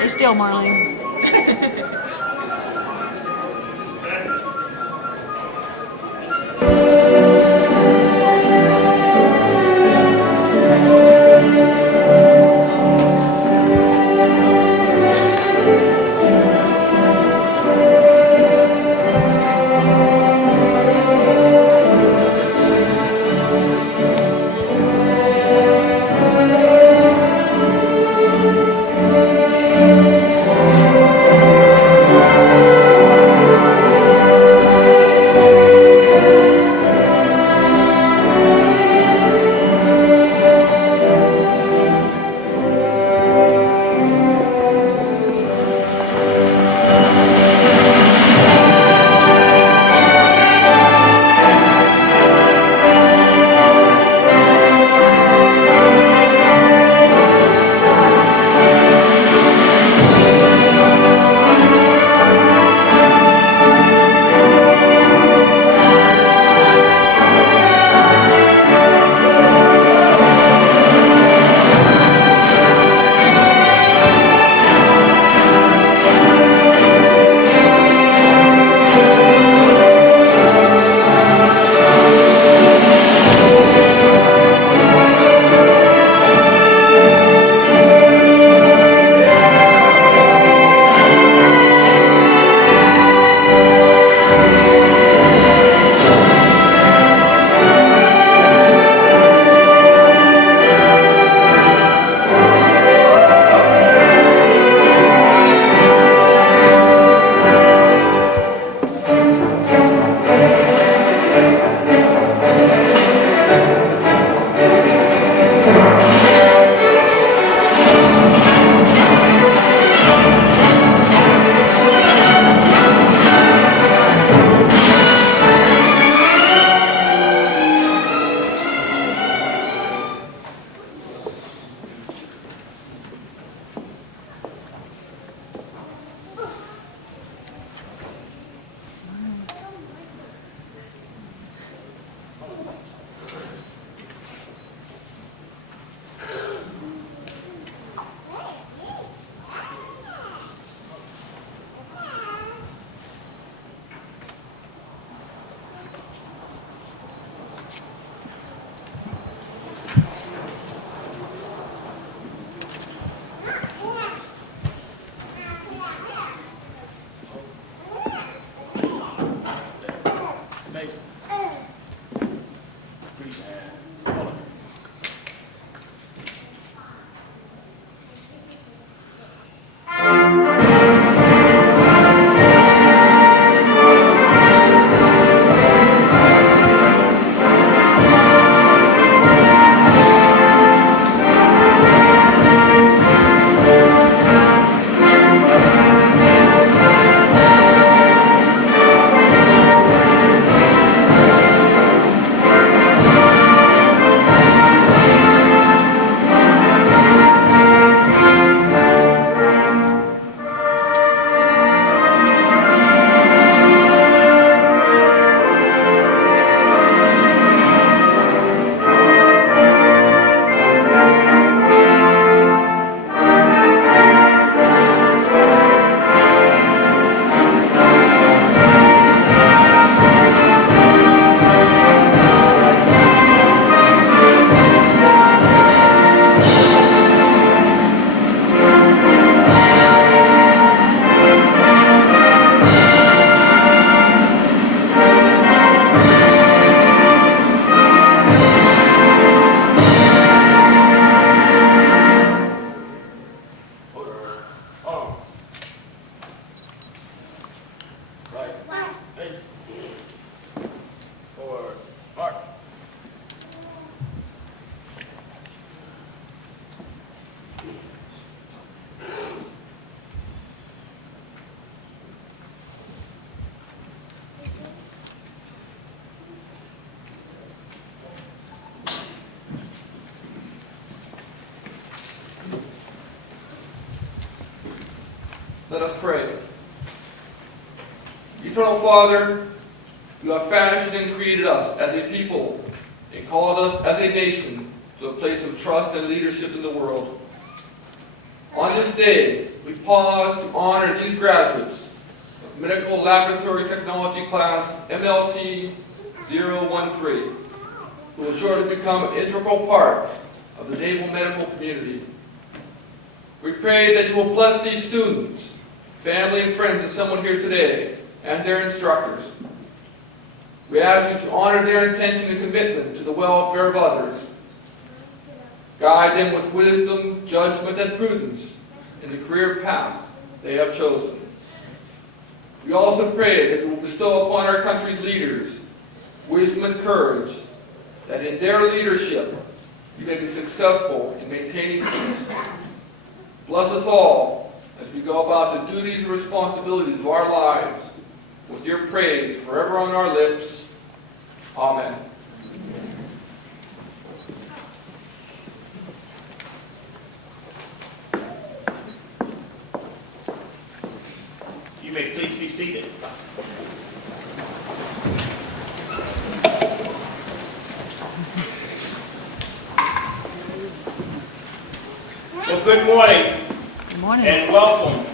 Stay still, Marlene. Let us pray. Eternal Father, you have fashioned and created us as a people and called us as a nation to a place of trust and leadership in the world. On this day, we pause to honor these graduates of Medical Laboratory Technology Class MLT 013, who will shortly become an integral part of the naval medical community. We pray that you will bless these students, family and friends assembled here today, and their instructors. We ask you to honor their intention and commitment to the welfare of others. Guide them with wisdom, judgment, and prudence in the career paths they have chosen. We also pray that you will bestow upon our country's leaders wisdom and courage, that in their leadership you may be successful in maintaining peace. Bless us all as we go about the duties and responsibilities of our lives, with your praise forever on our lips. Amen. You may please be seated. Well, good morning. Good morning. And welcome.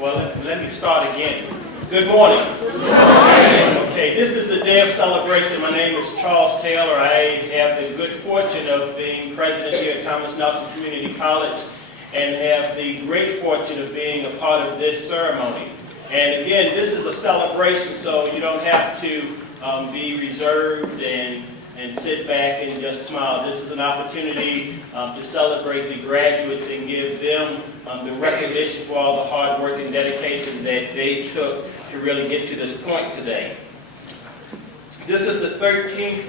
Well, let me start again. Good morning. Good morning. Okay, this is a day of celebration. My name is Charles Taylor. I have the good fortune of being president here at Thomas Nelson Community College and have the great fortune of being a part of this ceremony. And again, this is a celebration, so you don't have to be reserved and sit back and just smile. This is an opportunity to celebrate the graduates and give them the recognition for all the hard work and dedication that they took to really get to this point today. This is the 13th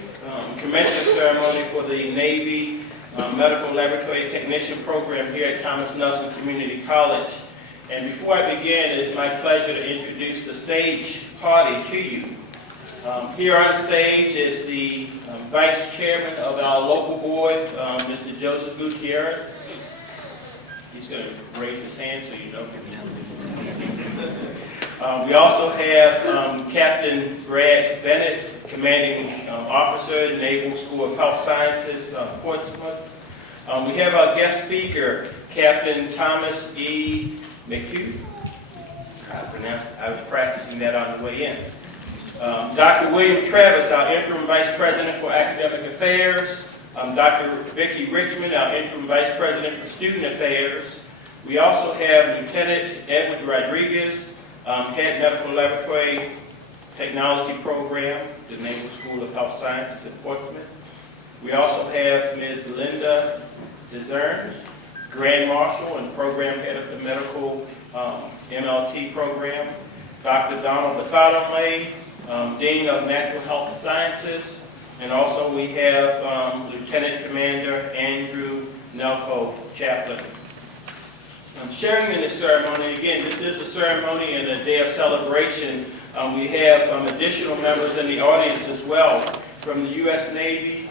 commencement ceremony for the Navy Medical Laboratory Technician program here at Thomas Nelson Community College. And before I begin, it is my pleasure to introduce the stage party to you. Here on stage is the Vice Chairman of our local board, Mr. Joseph Gutierrez. He's going to raise his hand so you know him. We also have Captain Brad Bennett, Commanding Officer, Naval School of Health Sciences, Portsmouth. We have our guest speaker, Captain Thomas E. McHugh. I was practicing that on the way in. Dr. William Travis, our Interim Vice President for Academic Affairs. Dr. Vicki Richmond, our Interim Vice President for Student Affairs. We also have Lieutenant Edward Rodriguez, Head Medical Laboratory Technology Program, the Naval School of Health Sciences in Portsmouth. We also have Ms. Linda Desern, Grand Marshal and Program Head of the Medical MLT Program. Dr. Donald Bartholomew, Dean of Natural Health Sciences. And also we have Lieutenant Commander Andrew Nelko, Chaplain. Sharing in this ceremony, again, this is a ceremony and a day of celebration. We have additional members in the audience as well from the U.S. Navy,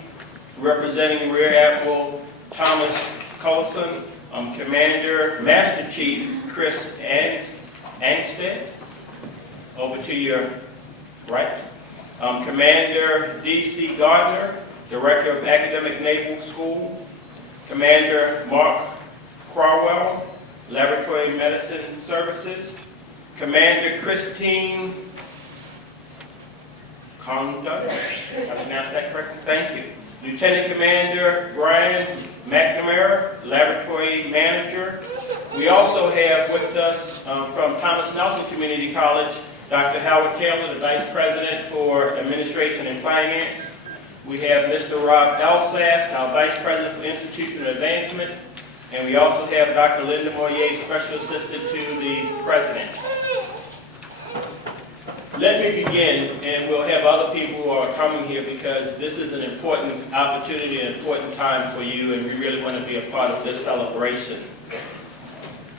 representing Rear Admiral Thomas Cullison, Commander Master Chief Chris Anstead, over to your right. Commander D.C. Gardner, Director of Academic Naval School. Commander Mark Crowell, Laboratory Medicine Services. Commander Christine Conda, I pronounced that correctly? Thank you. Lieutenant Commander Brian McNamara, Laboratory Manager. We also have with us from Thomas Nelson Community College, Dr. Howard Taylor, the Vice President for Administration and Finance. We have Mr. Rob Elsast, our Vice President for Institutional Advancement. And we also have Dr. Linda Moyer, Special Assistant to the President. Let me begin, and we'll have other people who are coming here because this is an important opportunity, an important time for you, and we really want to be a part of this celebration.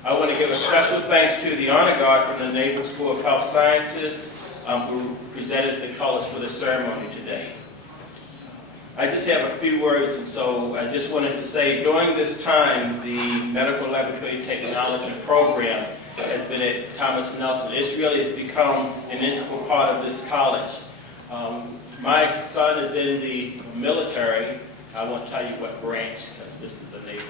I want to give a special thanks to the Honor Guard from the Naval School of Health Sciences who presented the colors for the ceremony today. I just have a few words, and so I just wanted to say during this time, the Medical Laboratory Technology program has been at Thomas Nelson. It really has become an integral part of this college. My son is in the military. I won't tell you what branch, because this is the Navy.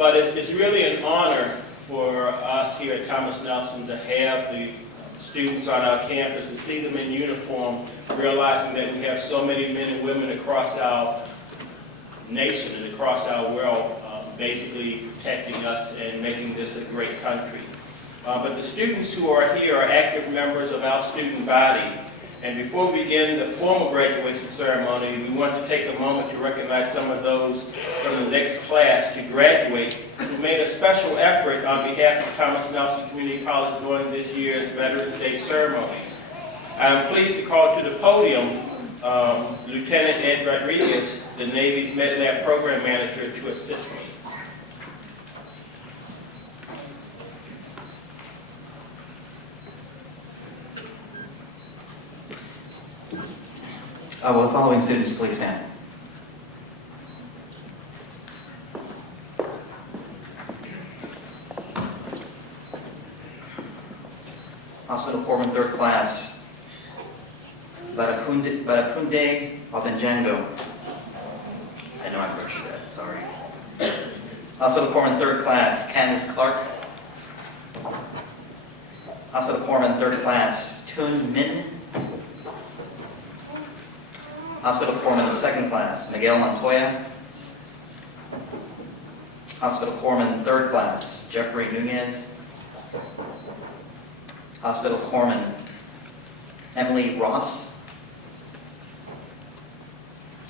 But it's really an honor for us here at Thomas Nelson to have the students on our campus, to see them in uniform, realizing that we have so many men and women across our nation and across our world basically protecting us and making this a great country. But the students who are here are active members of our student body. And before we begin the formal graduation ceremony, we want to take a moment to recognize some of those from the next class to graduate who made a special effort on behalf of Thomas Nelson Community College during this year's Veterans Day ceremony. I'm pleased to call to the podium Lieutenant Ed Rodriguez, the Navy's MedLab Program Manager, to assist me. Will the following students please stand? Hospital Corpsman, third class, Barakunde Obenjango. I know I butchered that, sorry. Hospital Corpsman, third class, Candace Clark. Hospital Corpsman, third class, Tun Min. Hospital Corpsman, second class, Miguel Montoya. Hospital Corpsman, third class, Jeffrey Nunez. Hospital Corpsman, Emily Ross.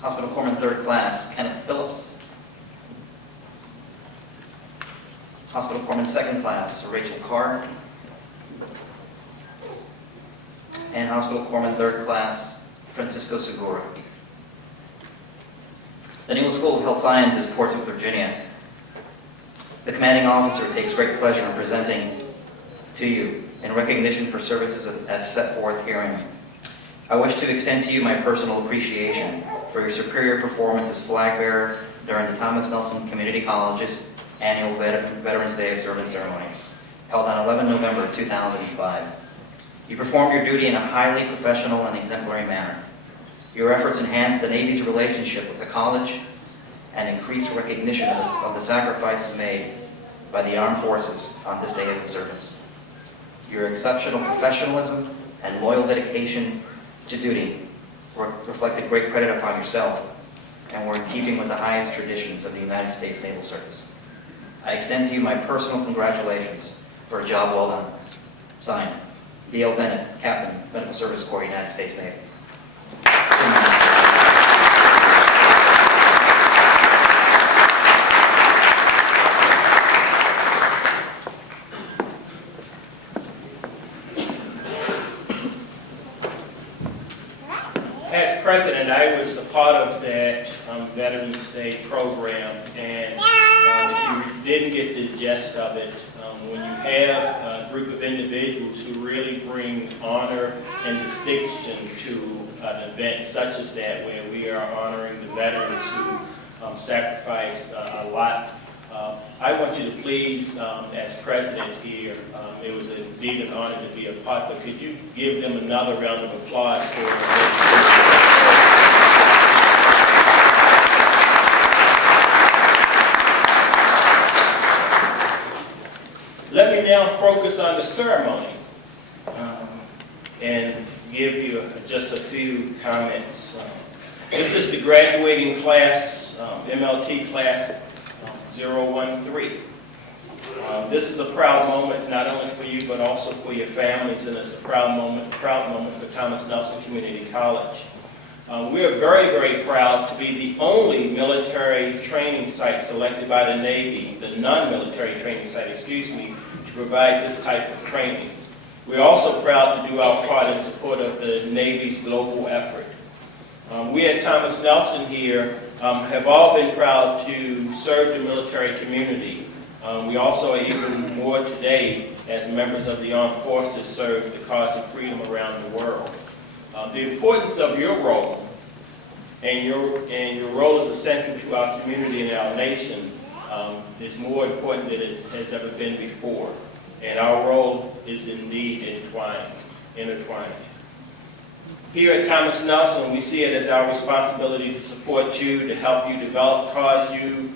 Hospital Corpsman, third class, Kenneth Phillips. Hospital Corpsman, second class, Rachel Carr. And Hospital Corpsman, third class, Francisco Segura. The Naval School of Health Sciences, Portsmouth, Virginia. The commanding officer takes great pleasure in presenting to you in recognition for services as set forth herein. I wish to extend to you my personal appreciation for your superior performance as flag bearer during the Thomas Nelson Community College's annual Veterans Day observance ceremony, held on 11 November 2005. You performed your duty in a highly professional and exemplary manner. Your efforts enhanced the Navy's relationship with the college and increased recognition of the sacrifices made by the armed forces on this day of observance. Your exceptional professionalism and loyal dedication to duty reflected great credit upon yourself and were in keeping with the highest traditions of the United States Naval Service. I extend to you my personal congratulations for a job well done. Signed, D.L. Bennett, Captain, Medical Service Corps, United States Navy. As president, I was a part of that Veterans Day program, and if you didn't get the gist of it, when you have a group of individuals who really bring honor and distinction to an event such as that, where we are honoring the veterans who sacrificed a lot, I want you to please, as president here, it was indeed an honor to be a part, but could you give them another round of applause for Let me now focus on the ceremony and give you just a few comments. This is the graduating class, MLT class 013. This is a proud moment not only for you but also for your families, and it's a proud moment for Thomas Nelson Community College. We are very, very proud to be the only military training site selected by the Navy, the non-military training site, to provide this type of training. We're also proud to do our part in support of the Navy's global effort. We at Thomas Nelson here have all been proud to serve the military community. We also are even more today as members of the armed forces serve the cause of freedom around the world. The importance of your role and your role as essential to our community and our nation is more important than it has ever been before. And our role is indeed intertwined. Here at Thomas Nelson, we see it as our responsibility to support you, to help you develop, cause you,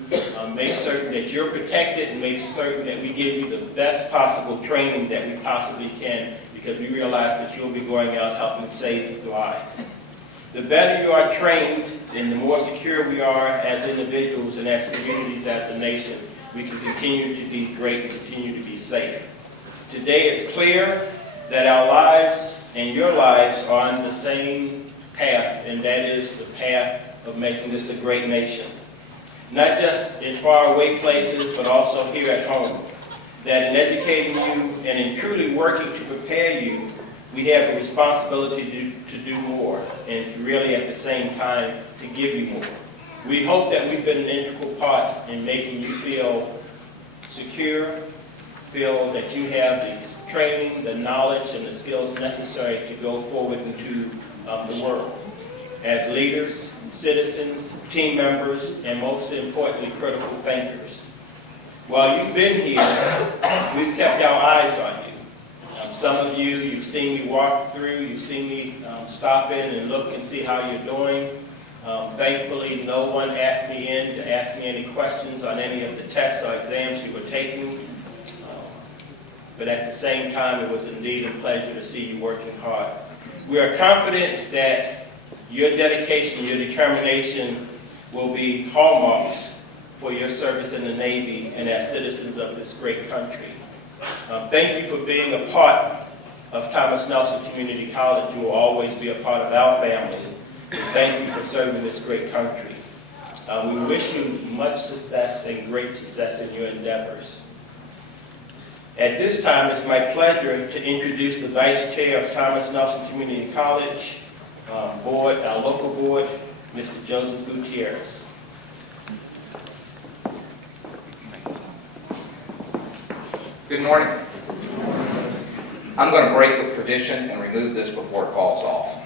make certain that you're protected, and make certain that we give you the best possible training that we possibly can, because we realize that you'll be going out helping save lives. The better you are trained, and the more secure we are as individuals and as communities, as a nation, we can continue to be great and continue to be safe. Today it's clear that our lives and your lives are on the same path, and that is the path of making this a great nation. Not just in faraway places, but also here at home. That in educating you and in truly working to prepare you, we have a responsibility to do more, and to really at the same time to give you more. We hope that we've been an integral part in making you feel secure, feel that you have the training, the knowledge, and the skills necessary to go forward into the world as leaders, citizens, team members, and most importantly, critical thinkers. While you've been here, we've kept our eyes on you. Some of you, you've seen me walk through, you've seen me stop in and look and see how you're doing. Thankfully, no one asked me in to ask me any questions on any of the tests or exams you were taking. But at the same time, it was indeed a pleasure to see you working hard. We are confident that your dedication, your determination will be hallmarks for your service in the Navy and as citizens of this great country. Thank you for being a part of Thomas Nelson Community College. You will always be a part of our family. Thank you for serving this great country. We wish you much success and great success in your endeavors. At this time, it's my pleasure to introduce the Vice Chair of Thomas Nelson Community College Board, our local board, Mr. Joseph Gutierrez. Good morning. I'm going to break with tradition and remove this before it falls off.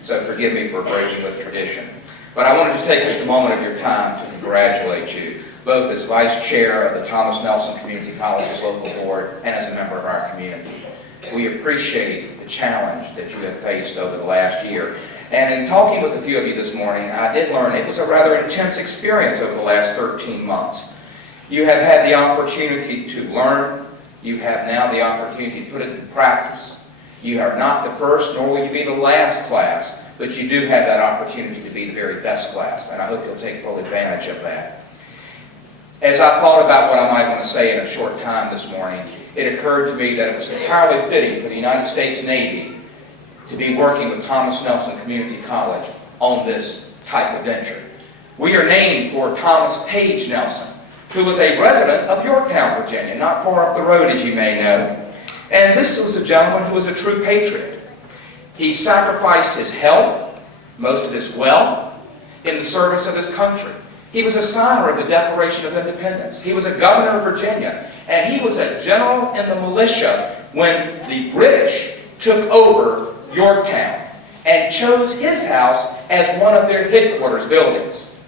So forgive me for breaking with tradition. But I wanted to take just a moment of your time to congratulate you, both as Vice Chair of the Thomas Nelson Community College's local board and as a member of our community. We appreciate the challenge that you have faced over the last year. And in talking with a few of you this morning, I did learn it was a rather intense experience over the last 13 months. You have had the opportunity to learn. You have now the opportunity to put it in practice. You are not the first, nor will you be the last class, but you do have that opportunity to be the very best class, and I hope you'll take full advantage of that. As I thought about what I might want to say in a short time this morning, it occurred to me that it was entirely fitting for the United States Navy to be working with Thomas Nelson Community College on this type of venture. We are named for Thomas Page Nelson, who was a resident of Yorktown, Virginia, not far up the road, as you may know. And this was a gentleman who was a true patriot. He sacrificed his health, most of his wealth, in the service of his country. He was a signer of the Declaration of Independence. He was a governor of Virginia, and he was a general in the militia when the British took over Yorktown and chose his house as one of their headquarters buildings.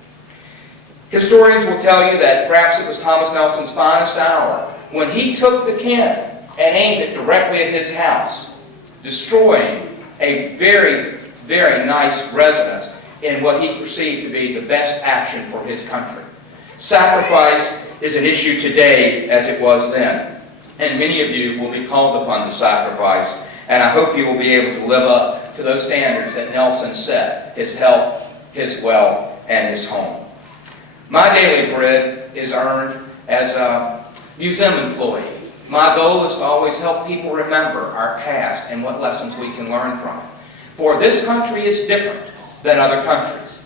Historians will tell you that perhaps it was Thomas Nelson's finest hour when he took the cannon and aimed it directly at his house, destroying a very, very nice residence in what he perceived to be the best action for his country. Sacrifice is an issue today as it was then, and many of you will be called upon to sacrifice, and I hope you will be able to live up to those standards that Nelson set: his health, his wealth, and his home. My daily bread is earned as a museum employee. My goal is to always help people remember our past and what lessons we can learn from it. For this country is different than other countries.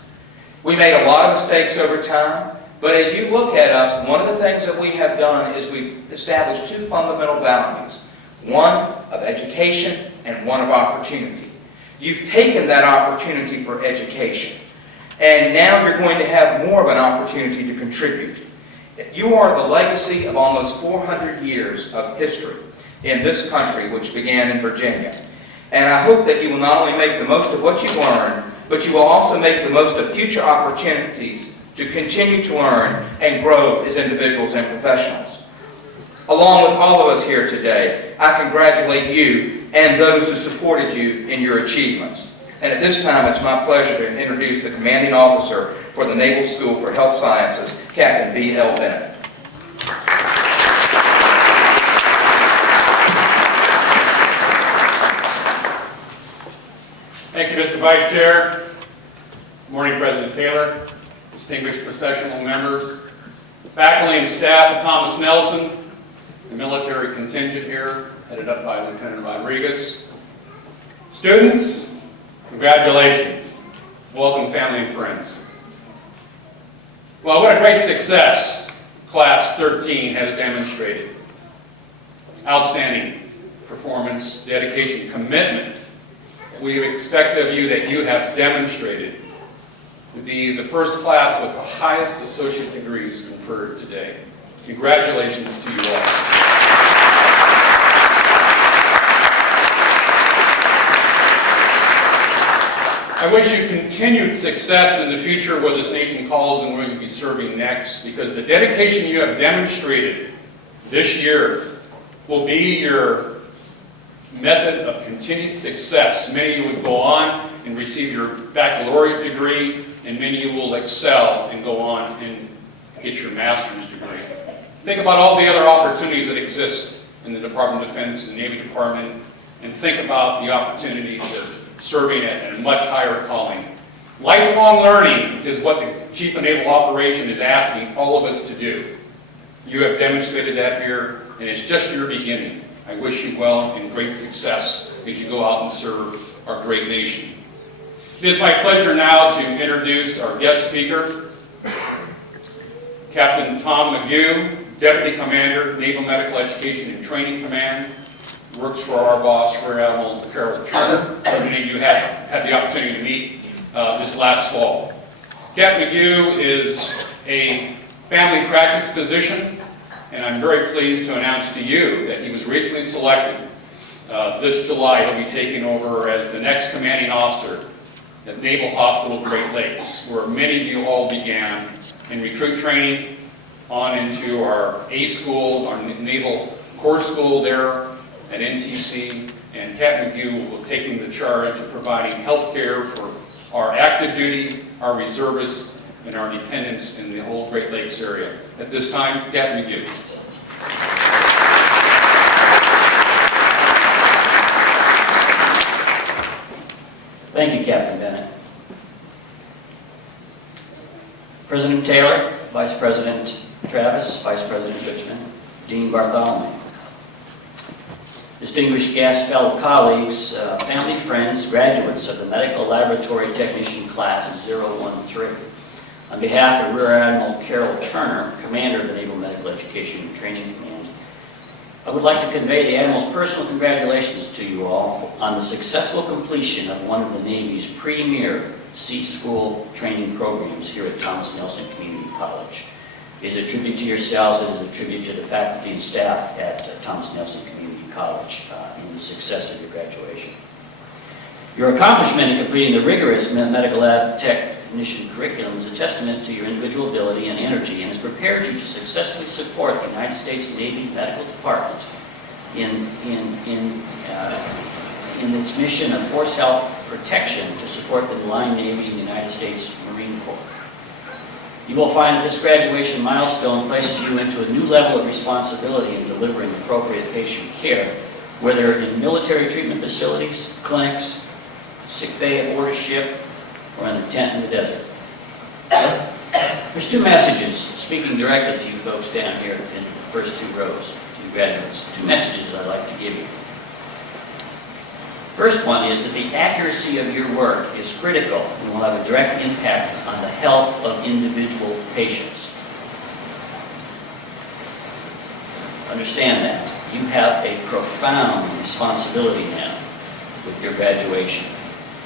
We made a lot of mistakes over time, but as you look at us, one of the things that we have done is we've established two fundamental values: one of education and one of opportunity. You've taken that opportunity for education, and now you're going to have more of an opportunity to contribute. You are the legacy of almost 400 years of history in this country, which began in Virginia. And I hope that you will not only make the most of what you've learned, but you will also make the most of future opportunities to continue to learn and grow as individuals and professionals. Along with all of us here today, I congratulate you and those who supported you in your achievements. And at this time, it's my pleasure to introduce the commanding officer for the Naval School for Health Sciences, Captain B.L. Bennett. Thank you, Mr. Vice Chair. Good morning, President Taylor, distinguished processional members, faculty and staff of Thomas Nelson, the military contingent here, headed up by Lieutenant Rodriguez. Students, congratulations. Welcome, family and friends. Well, what a great success Class 13 has demonstrated. Outstanding performance, dedication, commitment. We expect of you that you have demonstrated to be the first class with the highest associate degrees conferred today. Congratulations to you all. I wish you continued success in the future where this nation calls and where you'll be serving next, because the dedication you have demonstrated this year will be your method of continued success. Many of you would go on and receive your baccalaureate degree, and many of you will excel and go on and get your master's degree. Think about all the other opportunities that exist in the Department of Defense and Navy Department, and think about the opportunities of serving at a much higher calling. Lifelong learning is what the Chief of Naval Operations is asking all of us to do. You have demonstrated that here, and it's just your beginning. I wish you well and great success as you go out and serve our great nation. It is my pleasure now to introduce our guest speaker, Captain Tom McGew, Deputy Commander, Naval Medical Education and Training Command, works for our boss, Rear Admiral Carol Turner. Many of you had the opportunity to meet this last fall. Captain McGew is a family practice physician, and I'm very pleased to announce to you that he was recently selected this July. He'll be taking over as the next commanding officer at Naval Hospital Great Lakes, where many of you all began in recruit training on into our A school, our Naval Corps School there at NTC, and Captain McGew will be taking the charge of providing health care for our active duty, our reservists, and our dependents in the whole Great Lakes area. At this time, Captain McGew. Thank you, Captain Bennett. President Taylor, Vice President Travis, Vice President Richmond, Dean Bartholomew. Distinguished guests, fellow colleagues, family, friends, graduates of the Medical Laboratory Technician Class 013. On behalf of Rear Admiral Carol Turner, Commander of the Naval Medical Education and Training Command, I would like to convey the Admiral's personal congratulations to you all on the successful completion of one of the Navy's premier Sea School training programs here at Thomas Nelson Community College. It is a tribute to yourselves, it is a tribute to the faculty and staff at Thomas Nelson Community College in the success of your graduation. Your accomplishment in completing the rigorous medical lab technician curriculum is a testament to your individual ability and energy, and has prepared you to successfully support the United States Navy Medical Department in its mission of force health protection to support the line Navy and the United States Marine Corps. You will find that this graduation milestone places you into a new level of responsibility in delivering appropriate patient care, whether in military treatment facilities, clinics, sick bay aboard a ship, or in a tent in the desert. There's two messages speaking directly to you folks down here in the first two rows, to you graduates. Two messages I'd like to give you. First one is that the accuracy of your work is critical and will have a direct impact on the health of individual patients. Understand that. You have a profound responsibility now with your graduation,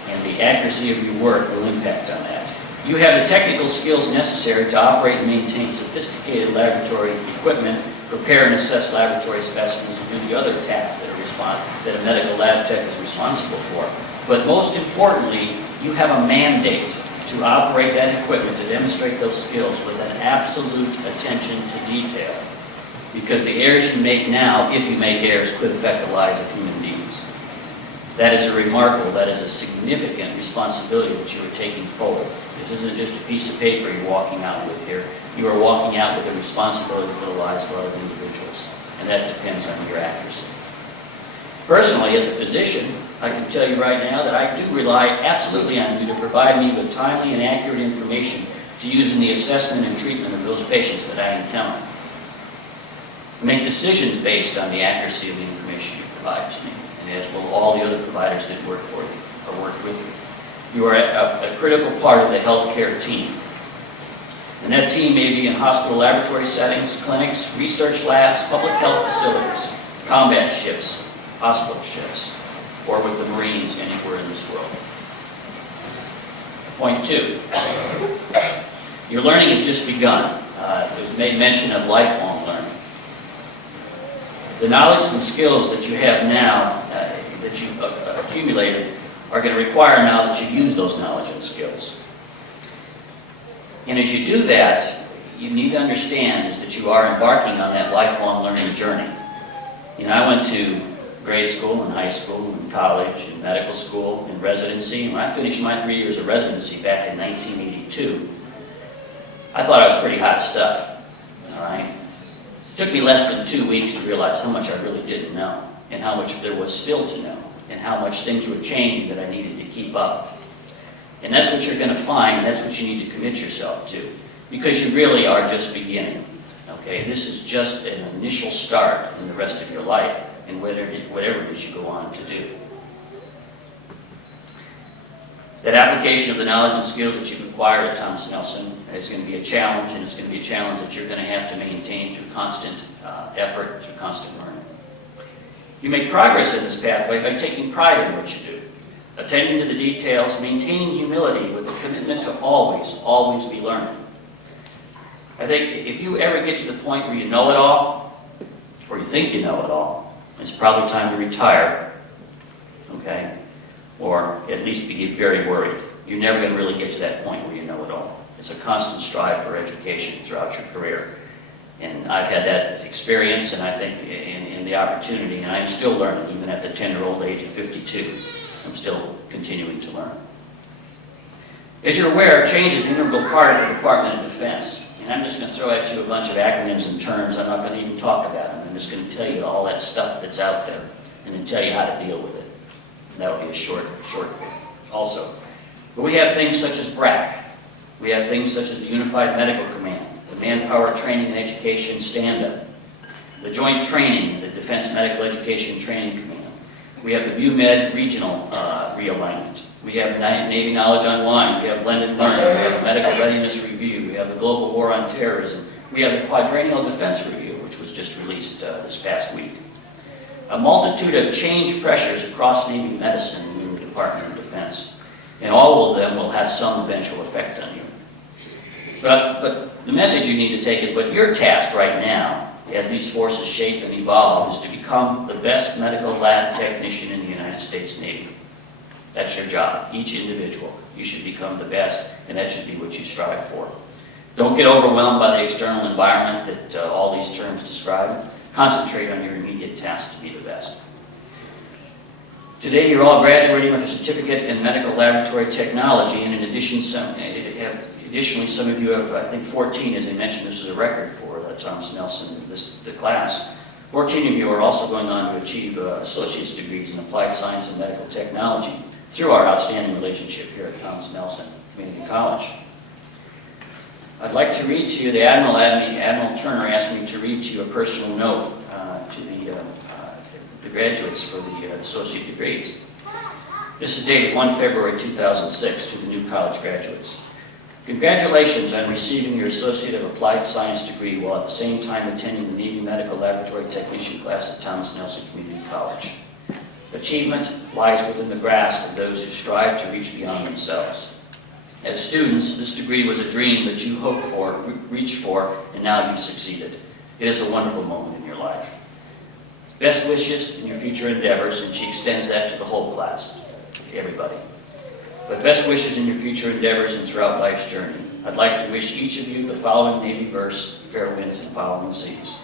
and the accuracy of your work will impact on that. You have the technical skills necessary to operate and maintain sophisticated laboratory equipment, prepare and assess laboratory specimens, and do the other tasks that a medical lab tech is responsible for. But most importantly, you have a mandate to operate that equipment, to demonstrate those skills with an absolute attention to detail. Because the errors you make now, if you make errors, could affect the lives of human beings. That is a remarkable, that is a significant responsibility that you are taking forward. This isn't just a piece of paper you're walking out with here. You are walking out with a responsibility for the lives of other individuals, and that depends on your accuracy. Personally, as a physician, I can tell you right now that I do rely absolutely on you to provide me with timely and accurate information to use in the assessment and treatment of those patients that I encounter. I make decisions based on the accuracy of the information you provide to me, and as will all the other providers that work for you or work with you. You are a critical part of the healthcare team. And that team may be in hospital laboratory settings, clinics, research labs, public health facilities, combat ships, hospital ships, or with the Marines anywhere in this world. Point 2. Your learning has just begun. It was made mention of lifelong learning. The knowledge and skills that you have now, that you've accumulated, are going to require now that you use those knowledge and skills. And as you do that, you need to understand is that you are embarking on that lifelong learning journey. You know, I went to grade school and high school and college and medical school and residency, and when I finished my 3 years of residency back in 1982, I thought I was pretty hot stuff, all right? It took me less than 2 weeks to realize how much I really didn't know and how much there was still to know and how much things were changing that I needed to keep up. And that's what you're going to find, and that's what you need to commit yourself to, because you really are just beginning, okay? This is just an initial start in the rest of your life and whatever it is you go on to do. That application of the knowledge and skills that you've acquired at Thomas Nelson is going to be a challenge, and it's going to be a challenge that you're going to have to maintain through constant effort, through constant learning. You make progress in this pathway by taking pride in what you do, attending to the details, maintaining humility with a commitment to always be learning. I think if you ever get to the point where you know it all, or you think you know it all, it's probably time to retire, okay? Or at least be very worried. You're never going to really get to that point where you know it all. It's a constant strive for education throughout your career. And I've had that experience, and I think in the opportunity, and I'm still learning, even at the tender-old age of 52. I'm still continuing to learn. As you're aware, change is an integral part of the Department of Defense. And I'm just going to throw at you a bunch of acronyms and terms. I'm not going to even talk about them. I'm just going to tell you all that stuff that's out there and then tell you how to deal with it. And that will be a short also. But we have things such as BRAC. We have things such as the Unified Medical Command, the Manpower Training and Education Stand-Up, the Joint Training, the Defense Medical Education Training Command. We have the VUMed Regional Realignment. We have Navy Knowledge Online. We have Blended Learning. We have the Medical Readiness Review. We have the Global War on Terrorism. We have the Quadrennial Defense Review, which was just released this past week. A multitude of change pressures across Navy medicine in the Department of Defense. And all of them will have some eventual effect on you. But the message you need to take is, but your task right now, as these forces shape and evolve, is to become the best medical lab technician in the United States Navy. That's your job, each individual. You should become the best, and that should be what you strive for. Don't get overwhelmed by the external environment that all these terms describe. Concentrate on your immediate task to be the best. Today, you're all graduating with a certificate in medical laboratory technology, and in addition, additionally, some of you have, I think 14, as I mentioned, this is a record for Thomas Nelson, the class. 14 of you are also going on to achieve associate's degrees in applied science and medical technology through our outstanding relationship here at Thomas Nelson Community College. I'd like to read to you, Admiral Turner asked me to read to you a personal note to the graduates for the associate degrees. This is dated 1 February 2006 to the new college graduates. Congratulations on receiving your Associate of Applied Science degree while at the same time attending the Navy Medical Laboratory Technician class at Thomas Nelson Community College. Achievement lies within the grasp of those who strive to reach beyond themselves. As students, this degree was a dream that you hoped for, reached for, and now you've succeeded. It is a wonderful moment in your life. Best wishes in your future endeavors, and she extends that to the whole class, to everybody. But best wishes in your future endeavors and throughout life's journey. I'd like to wish each of you the following Navy verse, fair winds and following seas.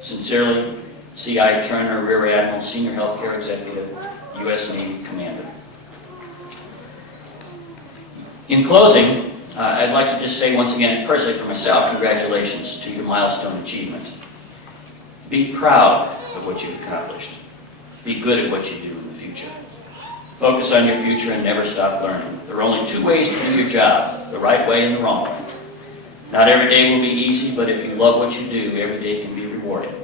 Sincerely, C.I. Turner, Rear Admiral, Senior Healthcare Executive, U.S. Navy Commander. In closing, I'd like to just say once again, personally for myself, congratulations to your milestone achievement. Be proud of what you've accomplished. Be good at what you do in the future. Focus on your future and never stop learning. There are only two ways to do your job, the right way and the wrong way. Not every day will be easy, but if you love what you do, every day can be rewarding.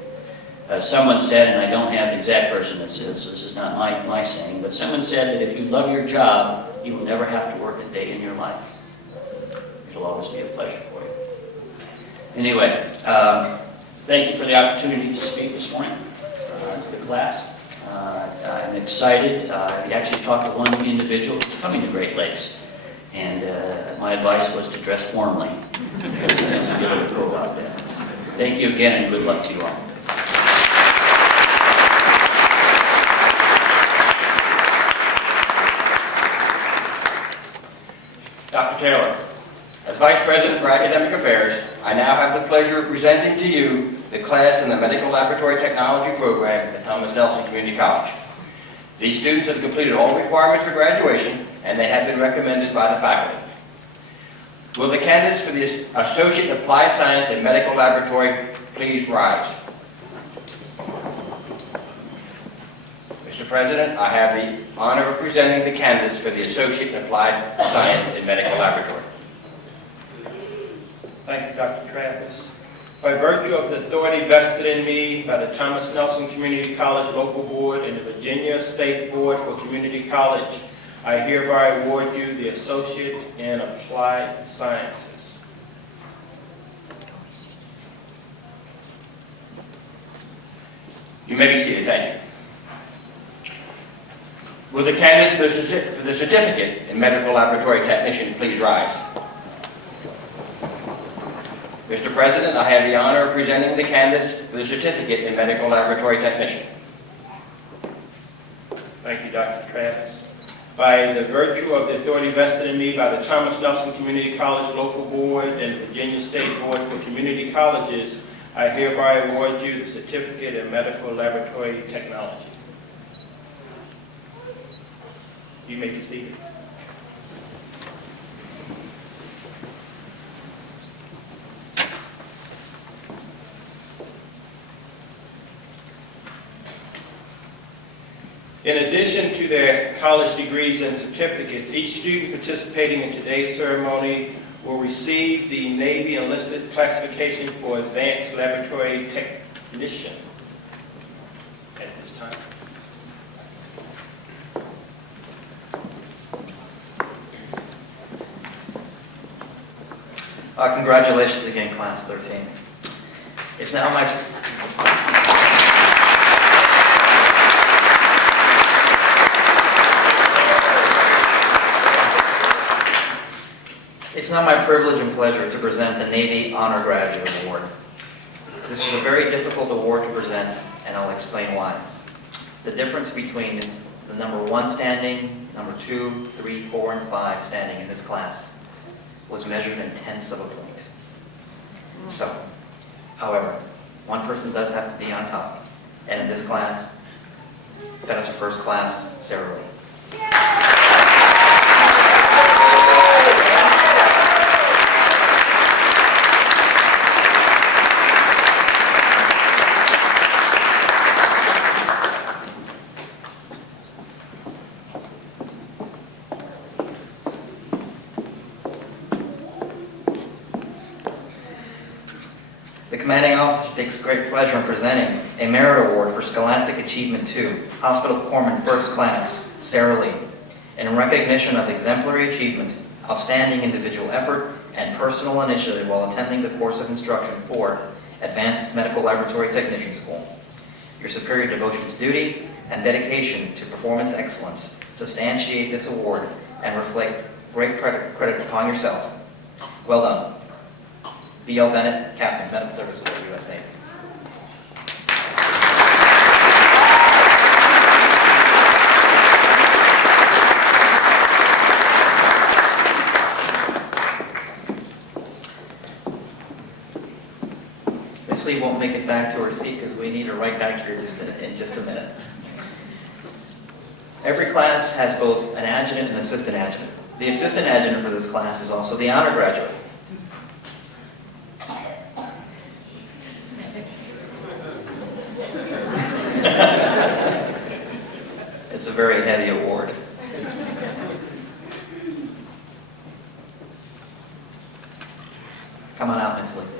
Someone said, and I don't have the exact person that says, so this is not my saying, but someone said that if you love your job, you will never have to work a day in your life. It'll always be a pleasure for you. Anyway, thank you for the opportunity to speak this morning to the class. I'm excited. I actually talked to one individual who's coming to Great Lakes, and my advice was to dress warmly. Because to be able to go out there. Thank you again, and good luck to you all. Dr. Taylor, as Vice President for Academic Affairs, I now have the pleasure of presenting to you the class in the Medical Laboratory Technology program at Thomas Nelson Community College. These students have completed all requirements for graduation, and they have been recommended by the faculty. Will the candidates for the Associate in Applied Science in Medical Laboratory please rise? Mr. President, I have the honor of presenting the candidates for the Associate in Applied Science in Medical Laboratory. Thank you, Dr. Travis. By virtue of the authority vested in me by the Thomas Nelson Community College Local Board and the Virginia State Board for Community College, I hereby award you the Associate in Applied Sciences. You may be seated, thank you. Will the candidates for the Certificate in Medical Laboratory Technician please rise? Mr. President, I have the honor of presenting the candidates for the Certificate in Medical Laboratory Technician. Thank you, Dr. Travis. By the virtue of the authority vested in me by the Thomas Nelson Community College Local Board and the Virginia State Board for Community Colleges, I hereby award you the Certificate in Medical Laboratory Technology. You may be seated. In addition to their college degrees and certificates, each student participating in today's ceremony will receive the Navy Enlisted Classification for Advanced Laboratory Technician at this time. Congratulations again, Class 13. It's now my... It's now my privilege and pleasure to present the Navy Honor Graduate Award. This is a very difficult award to present, and I'll explain why. The difference between the number 1 standing, number 2, 3, 4, and 5 standing in this class was measured in tenths of a point. So, however, one person does have to be on top, and in this class, that is a first class ceremony. The commanding officer takes great pleasure in presenting a Merit Award for Scholastic Achievement 2, Hospital Corpsman First Class, Sarah Lee, in recognition of exemplary achievement, outstanding individual effort, and personal initiative while attending the course of instruction for Advanced Medical Laboratory Technician School. Your superior devotion to duty and dedication to performance excellence substantiate this award and reflect great credit upon yourself. Well done. B.L. Bennett, Captain, Medical Service Corps, U.S. Navy. Miss Lee won't make it back to her seat because we need her right back here in just a minute. Every class has both an adjutant and assistant adjutant. The assistant adjutant for this class is also the honor graduate. It's a very heavy award. Come on out, Miss Lee.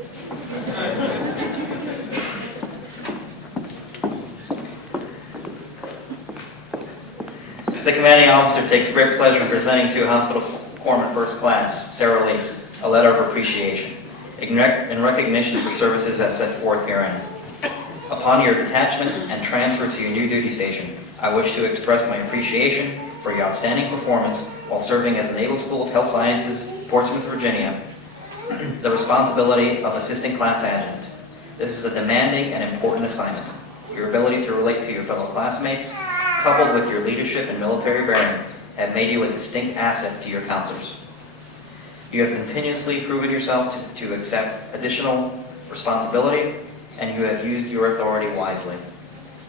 The commanding officer takes great pleasure in presenting to Hospital Corpsman First Class, Sarah Lee, a letter of appreciation in recognition for services as set forth herein. Upon your detachment and transfer to your new duty station, I wish to express my appreciation for your outstanding performance while serving as the Naval School of Health Sciences, Portsmouth, Virginia, the responsibility of assistant class adjutant. This is a demanding and important assignment. Your ability to relate to your fellow classmates, coupled with your leadership and military bearing, have made you a distinct asset to your counselors. You have continuously proven yourself to accept additional responsibility, and you have used your authority wisely.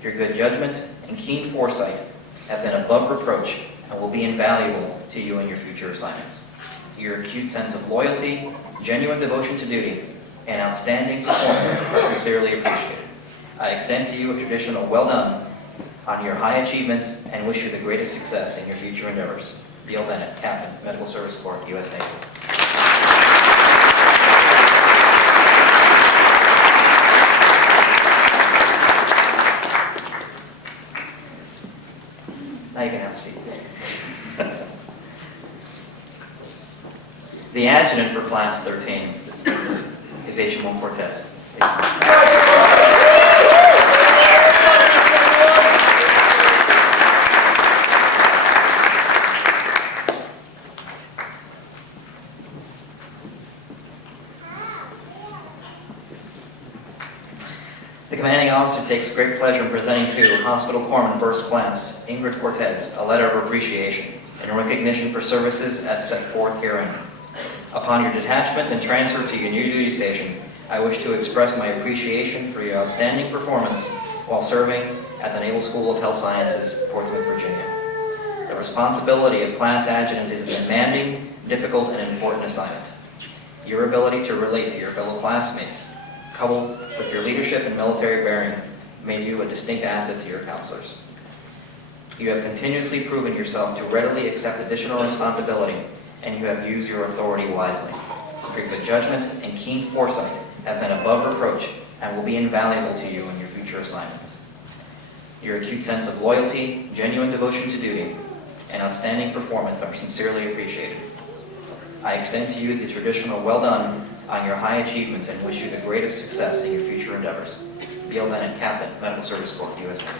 Your good judgment and keen foresight have been above reproach and will be invaluable to you in your future assignments. Your acute sense of loyalty, genuine devotion to duty, and outstanding performance are sincerely appreciated. I extend to you a traditional well done on your high achievements and wish you the greatest success in your future endeavors. Beal Bennett, Captain, Medical Service Corps, U.S. Navy. Now you can have a seat. The adjutant for Class 13 is HM1 Cortez. The commanding officer takes great pleasure in presenting to Hospital Corpsman First Class, Ingrid Cortez, a letter of appreciation in recognition for services as set forth herein. Upon your detachment and transfer to your new duty station, I wish to express my appreciation for your outstanding performance while serving at the Naval School of Health Sciences, Portsmouth, Virginia. The responsibility of class adjutant is a demanding, difficult, and important assignment. Your ability to relate to your fellow classmates, coupled with your leadership and military bearing, made you a distinct asset to your counselors. You have continuously proven yourself to readily accept additional responsibility, and you have used your authority wisely. Your good judgment and keen foresight have been above reproach and will be invaluable to you in your future assignments. Your acute sense of loyalty, genuine devotion to duty, and outstanding performance are sincerely appreciated. I extend to you the traditional well done on your high achievements and wish you the greatest success in your future endeavors. Beal Bennett, Captain, Medical Service Corps, U.S. Navy.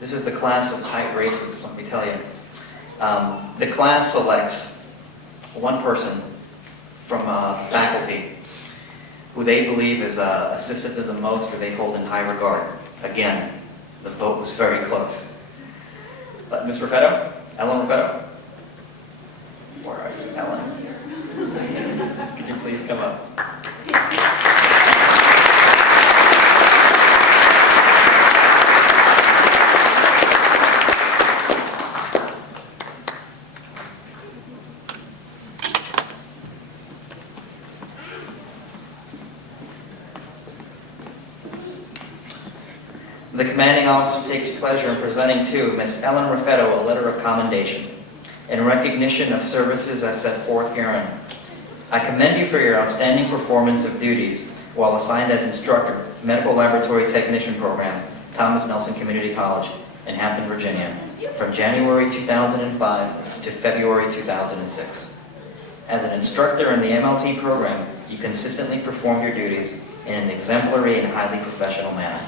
This is the class of type races, let me tell you. The class selects one person from faculty who they believe is assisted to the most or they hold in high regard. Again, the vote was very close. But Ms. Raffetto, Ellen Raffetto. Where are you, Ellen? Could you please come up? The commanding officer takes pleasure in presenting to Ms. Ellen Raffetto a letter of commendation in recognition of services as set forth herein. I commend you for your outstanding performance of duties while assigned as instructor, Medical Laboratory Technician Program, Thomas Nelson Community College in Hampton, Virginia, from January 2005 to February 2006. As an instructor in the MLT program, you consistently performed your duties in an exemplary and highly professional manner.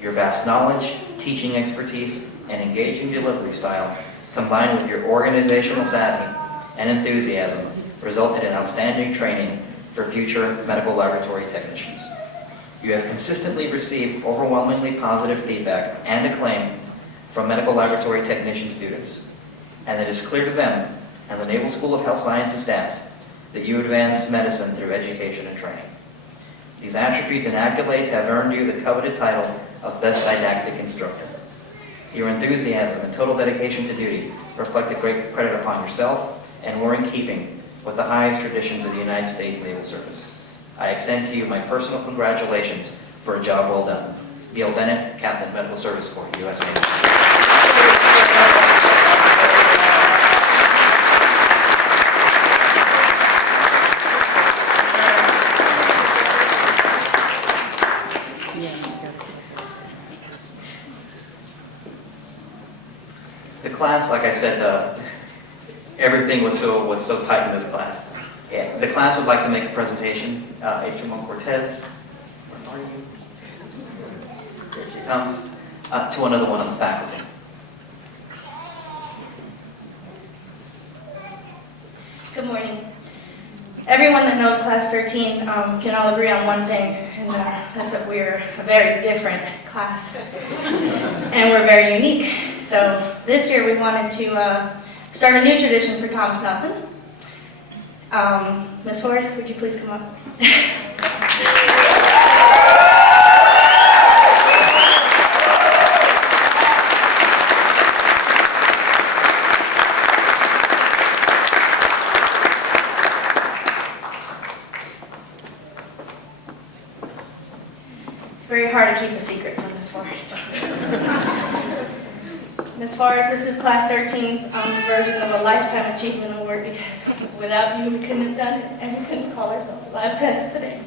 Your vast knowledge, teaching expertise, and engaging delivery style, combined with your organizational savvy and enthusiasm, resulted in outstanding training for future medical laboratory technicians. You have consistently received overwhelmingly positive feedback and acclaim from medical laboratory technician students, and it is clear to them and the Naval School of Health Sciences staff that you advance medicine through education and training. These attributes and accolades have earned you the coveted title of Best Didactic Instructor. Your enthusiasm and total dedication to duty reflect a great credit upon yourself and were in keeping with the highest traditions of the United States Naval Service. I extend to you my personal congratulations for a job well done. Neil Bennett, Captain Medical Service Corps, U.S. Navy. The class, like I said, everything was so tight in this class. Yeah, the class would like to make a presentation. H.M. Cortez, where are you? Here she comes, to another one of the faculty. Good morning. Everyone that knows Class 13 can all agree on one thing, and that's that we're a very different class. And we're very unique. So this year we wanted to start a new tradition for Thomas Nelson. Ms. Forrest, would you please come up? It's very hard to keep a secret from Ms. Forrest. Ms. Forrest, this is Class 13's version of a Lifetime Achievement Award, because without you, we couldn't have done it, and we couldn't call ourselves Lab Techs today.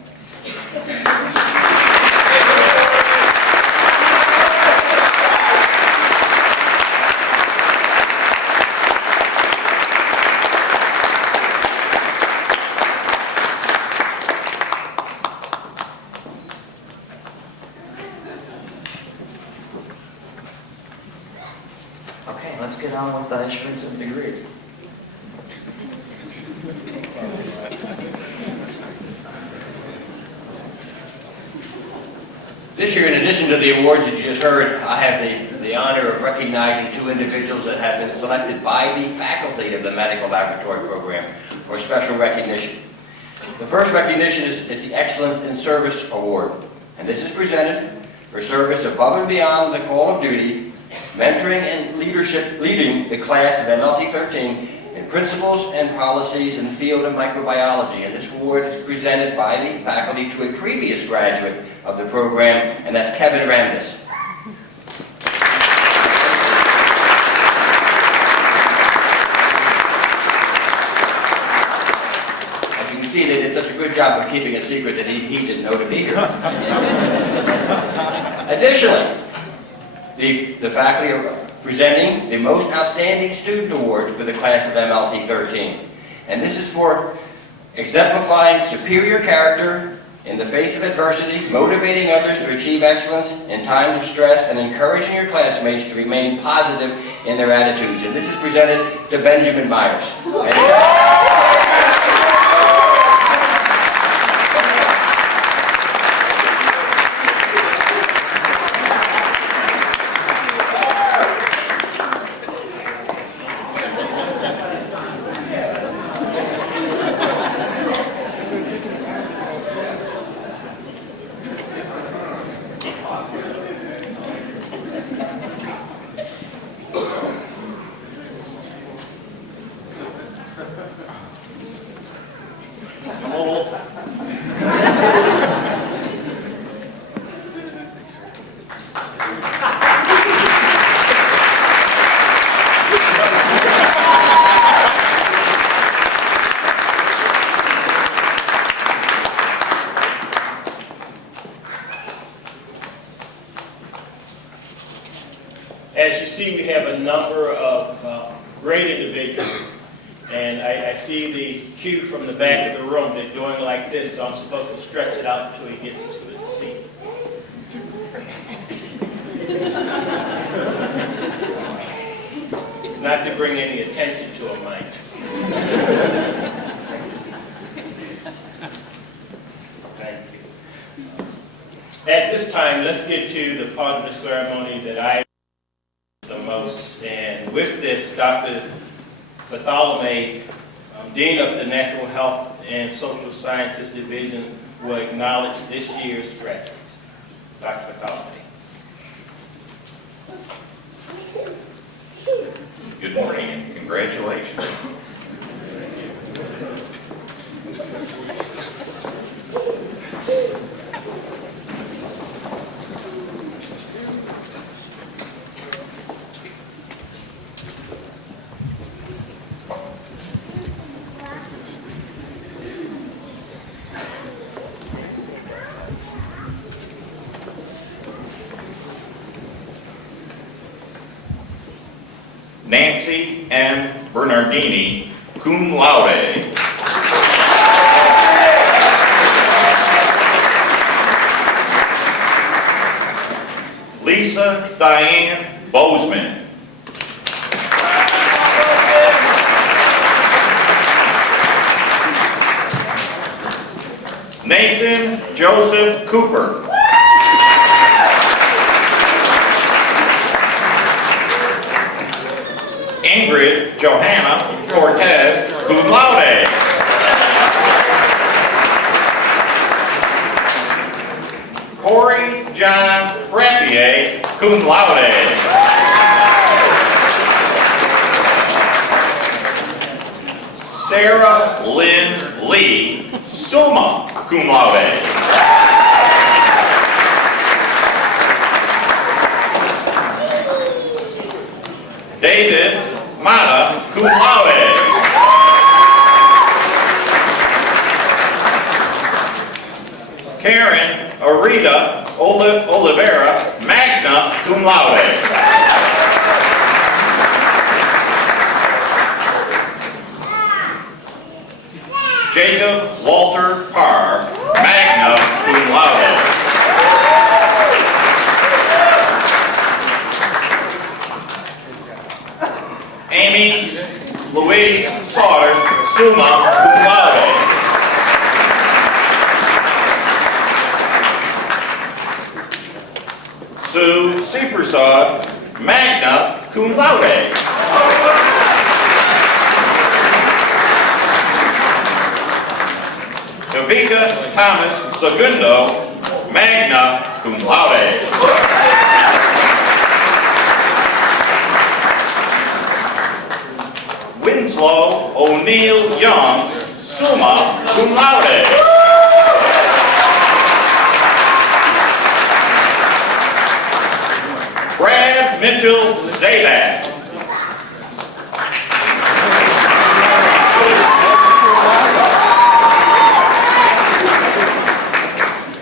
Okay, let's get on with the issuance of degrees. This year, in addition to the awards that you just heard, I have the honor of recognizing two individuals that have been selected by the faculty of the Medical Laboratory Program for special recognition. The first recognition is the Excellence in Service Award, and this is presented for service above and beyond the call of duty, mentoring and leading the class of MLT 13 in principles and policies in the field of microbiology. And this award is presented by the faculty to a previous graduate of the program, and that's Kevin Ramness. As you can see, they did such a good job of keeping a secret that he didn't know to be here. Additionally, the faculty are presenting the Most Outstanding Student Award for the class of MLT 13. And this is for exemplifying superior character in the face of adversity, motivating others to achieve excellence in times of stress, and encouraging your classmates to remain positive in their attitudes. And this is presented to Benjamin Myers. As you see, we have a number of great individuals, and I see the cue from the back of the room. They're doing like this, so I'm supposed to stretch it out until he gets to his seat. Not to bring any attention to him, mind. Thank you. time, let's get to the part of the ceremony that I the most. And with this, Dr. Bartholomew, Dean of the Natural Health and Social Sciences Division, will acknowledge this year's graduates. Dr. Bartholomew. Good morning and congratulations. Nancy M. Bernardini, cum laude. Lisa Diane Bozeman. Nathan Joseph Cooper. Ingrid Johanna Cortez, cum laude. Corey John Frappier, cum laude. Sarah Lynn Lee, summa cum laude. David Mata, cum laude. Karen Arita Oliveira, magna cum laude. Jacob Walter Parr, magna cum laude. Amy Louise Sauter, summa cum laude. Sue Seepersod, magna cum laude. Kavika Thomas Segundo, magna cum laude. Winslow O'Neill Young, summa cum laude. Brad Mitchell Zabak.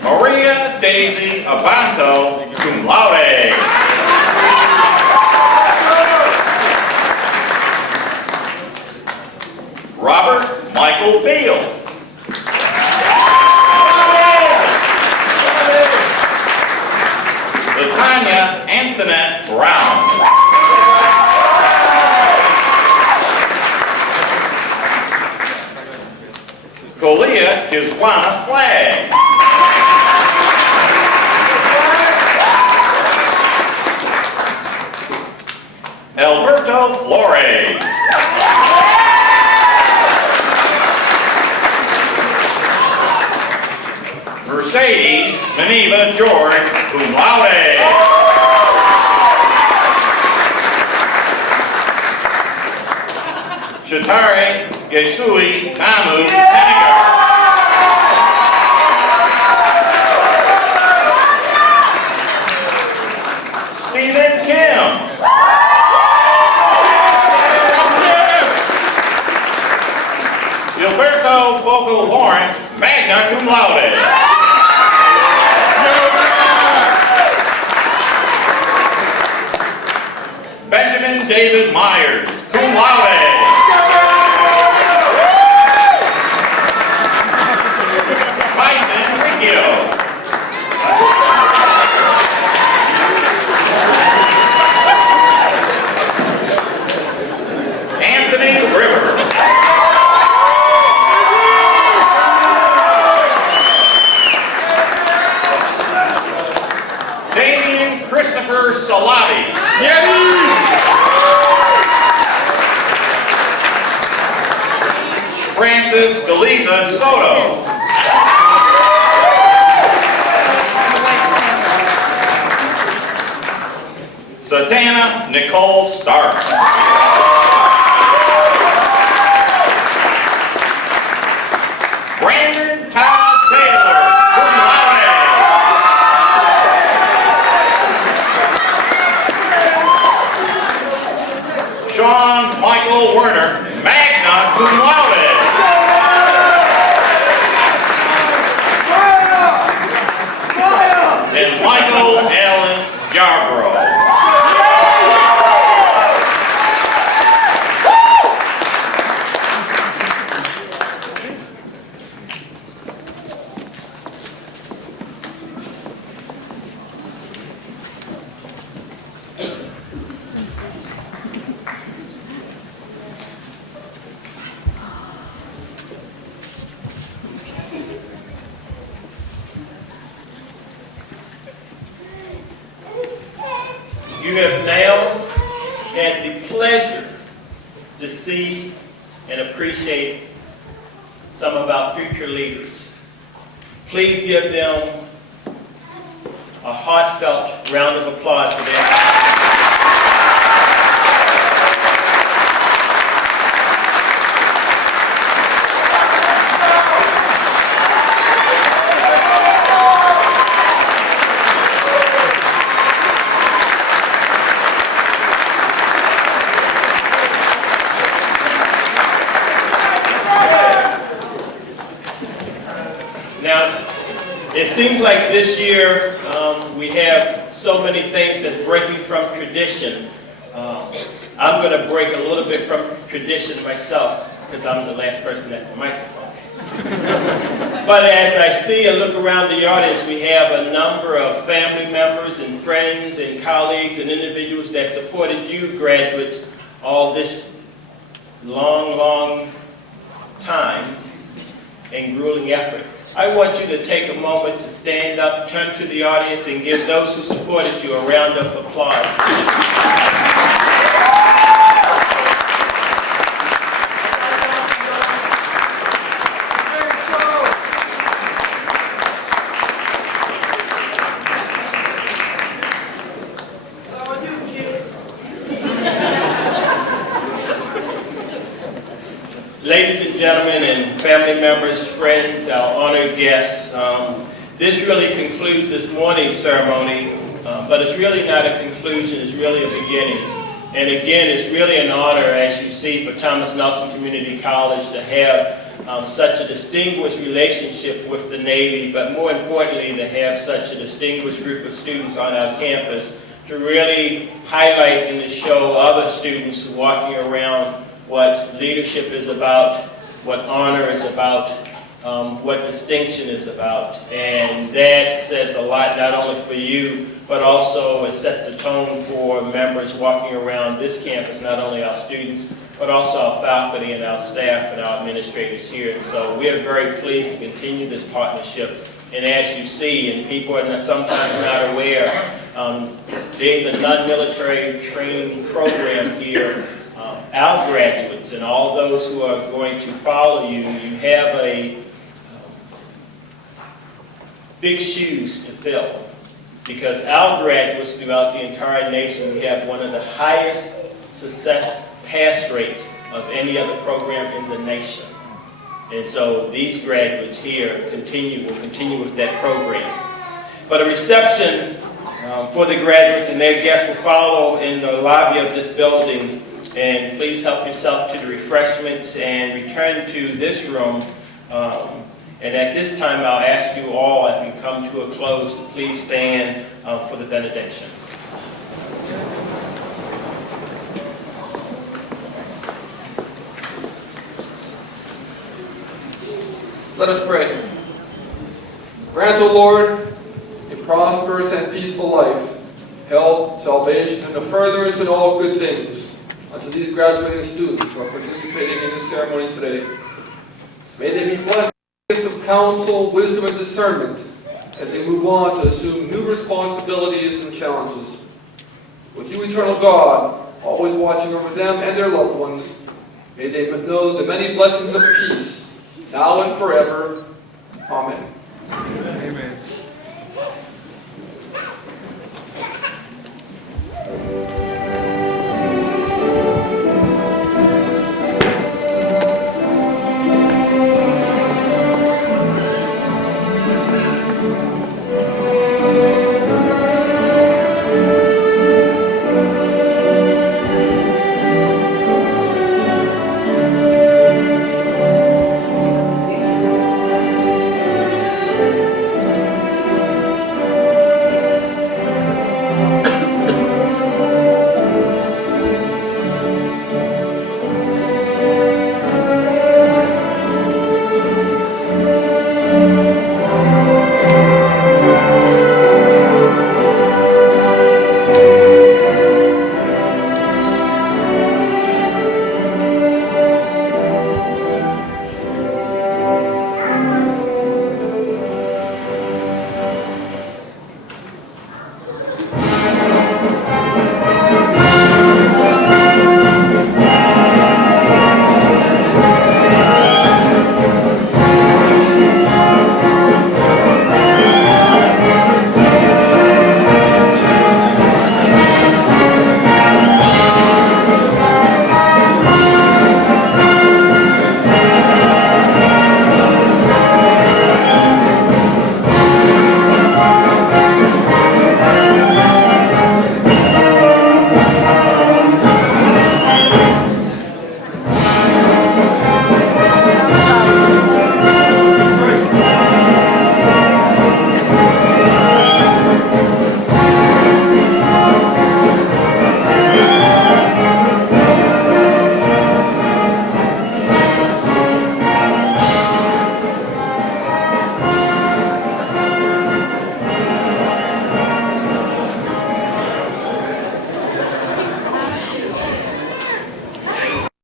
Maria Daisy Abanto, cum laude. Robert Michael Field. Latanya Antoinette Brown. Kolia Kiswana Flag. Alberto Flores. Mercedes Maniva George, cum laude. Shatari Yesui Namu Henniger. Stephen Kim. Gilberto Focal Lawrence, magna cum laude. Benjamin David Myers, cum laude. Tyson Riccio. Anthony River. Francis Galiza Soto. Satana Nicole Stark. Brandon Todd Taylor, cum laude. Sean Michael Werner, magna cum laude. And Michael Allen Yarbrough. You have now had the pleasure to see and appreciate some of our future leaders. Please give them a heartfelt round of applause for their Now, it seems like this year we have so many things that's breaking from tradition. I'm going to break a little bit from tradition myself because I'm the last person at the microphone. But as I see and look around the audience, we have a number of family members and friends and colleagues and individuals that supported you graduates all this long time and grueling effort. I want you to take a moment to stand up, turn to the audience, and give those who supported you a round of applause. Ladies and gentlemen and family members, friends, our honored guests, this really concludes this morning's ceremony, but it's really not a conclusion, it's really a beginning. And again, it's really an honor, as you see, for Thomas Nelson Community College to have such a distinguished relationship with the Navy, but more importantly, to have such a distinguished group of students on our campus to really highlight and to show other students walking around what leadership is about, what honor is about, what distinction is about. And that says a lot not only for you, but also it sets a tone for members walking around this campus, not only our students, but also our faculty and our staff and our administrators here. And so we are very pleased to continue this partnership. And as you see, and people are sometimes not aware, being the non-military training program here, our graduates and all those who are going to follow you, you have a big shoes to fill. Because our graduates throughout the entire nation, we have one of the highest success pass rates of any other program in the nation. And so these graduates here will continue with that program. But a reception for the graduates and their guests will follow in the lobby of this building. And please help yourself to the refreshments and return to this room. And at this time, I'll ask you all, as we come to a close, to please stand for the benediction. Let us pray. Grant, O Lord, a prosperous and peaceful life, health, salvation, and a furtherance in all good things unto these graduating students who are participating in this ceremony today. May they be blessed with gifts of counsel, wisdom, and discernment as they move on to assume new responsibilities and challenges. With you, eternal God, always watching over them and their loved ones, may they know the many blessings of peace now and forever. Amen.